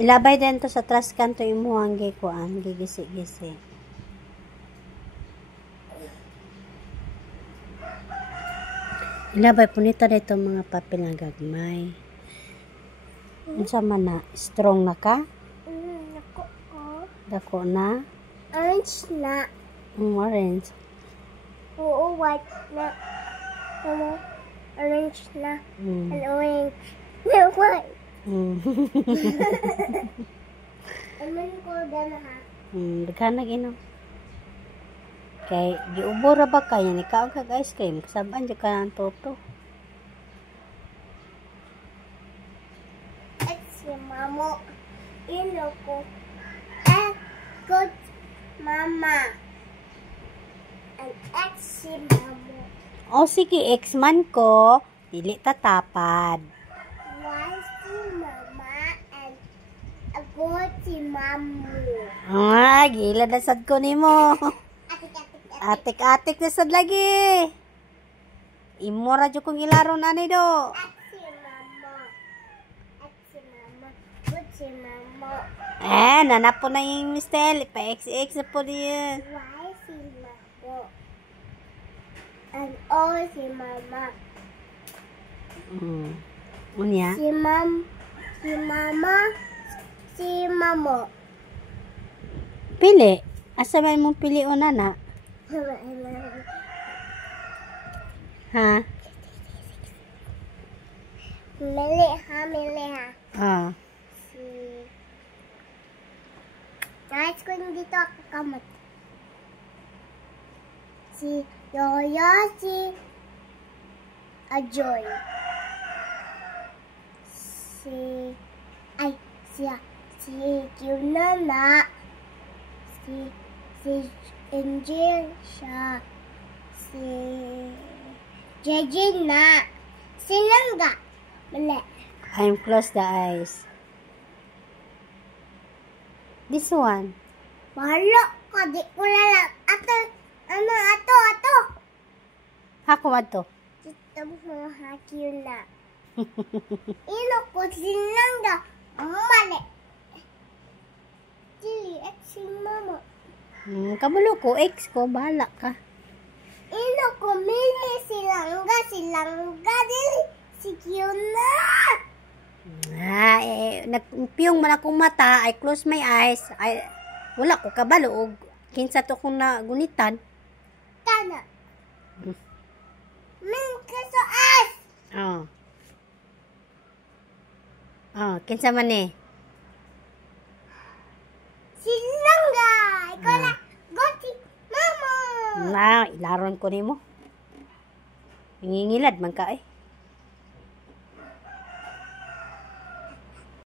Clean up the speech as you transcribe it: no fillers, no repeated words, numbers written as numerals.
Ilabay din to sa trash can to imuhang gikuan, gigisi-gisi. Ilabay po nito dito mga papel na gagmay. Unsa man na? Strong na ka? Nako ko. Dako na? Orange na. Orange. Oo, white na. Orange na. And orange. No, white. Alam ko na ha. Daghanag inom. Kay giubo ra ba kaya ni kaon kag ice cream kasaban jud ka ang toto. Si mamo. Ino ko. Good mama. And si mamo. O sige, ex-man ko, dili tatapad. Why si mama and good si mamu. Ah, gila na sad ko nimo. Atik-atik na sad lagi. Imo ra jud kong ilaron ani do. Si mama. Si mama. Good si mama. Nanapo na yung Mistel. Pa-X-X na po diyan. Why si mama? And all si mama. Unya? Si mama. Si mamo. Pili. Asa man mong pili o nana? Ha? Mili ha. Si... Nais ko dito ako kamot. Si Yoyo, si Ajoy. Si Junana. Si Angel siya. Si Jejina. Si Langga. Mali. I'm close the eyes. This one. Wala ka, di ko lang. Ato. Ako ato. Dito mo hakil na. Ino ko sinangga. Ang mali. Dili, at si mama. Kamulo ko, ex ko, bahala ka. Ino ko mili silangga, dili. Si Kiona. Nagpiyong man akong mata, I close my eyes. Wala ko kabalo og kinsa to kung nagunitan. Kana. Min kaso as. Kinsa man eh. Silangga. Ikaw na. Goti. Mama. Ilaron ko nimo. Ngingilad man ka eh.